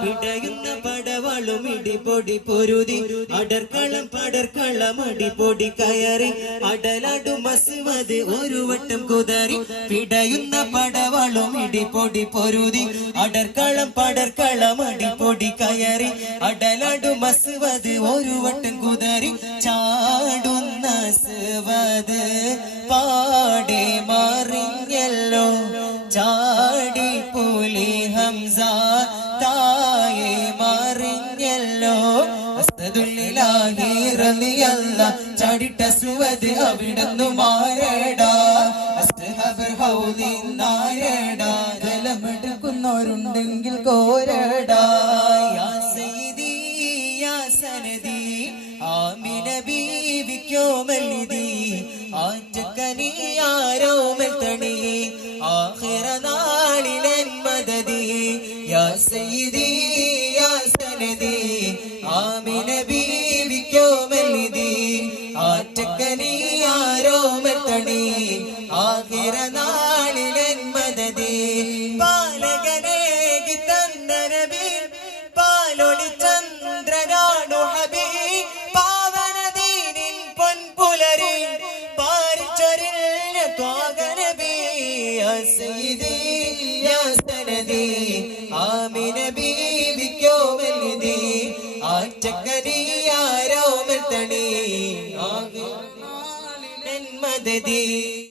പിടയുന്ന പടവളും ഇടിപൊടി പൊരുതി അടർക്കളം പടർക്കളം അടിപൊടി കയറി അടലടു മസ്മത് ഒരു വട്ടം കുതറി പിടയുന്ന പടവളും ഇടിപൊടി പൊരുതി അടർക്കളം പടർക്കളം അടിപൊടി കയറി അടലടു മസ്മത് ഒരു വട്ടം കുതറി ചാടുന്ന സ്വത് പാടി മറിഞ്ഞല്ലോ ചാടി പുലി ഹംസ തായെ മറിഞ്ഞല്ലോ അസ്തദുല്ലാഹി റളിയല്ലാഹ് ചാടിട്ട സുവദ് അവിടുന്ന് മാരടാ അസ്ഹബർ ഹൗദി നാരടാ ജലമെടുക്കുന്നവരുണ്ടെങ്കിൽ കോരടാ യാ സയ്യിദി യാ സനദി ആമിന ബീവിക്കോ മൽദി ആറ്റക്കനി ആരോമൽ തണി ആഖിറ നാളിലെൻ മദദി യാ സയ്യിദി യാ സനദി ആമിന ബീവിക്കോ മൽദി ആറ്റക്കനി ആരോമൽ തണി ആഖിറ നാളിലെൻ മദദി പാലകനെ ഗിതന്ന നബി പാലൊളി ചന്ദ്രനാണു ഹബീബ് പാവന ദീനിൻ പൊൻപുലരി പാരിച്ചൊരിഞ്ഞ ത്വാഗ നബി യാ സയ്യിദി യാ സനദി ആമിന ബീവിക്കോ മൽദി ആറ്റക്കനി ആരോമൽ തണി ആഖിറ നാളിലെൻ മദദി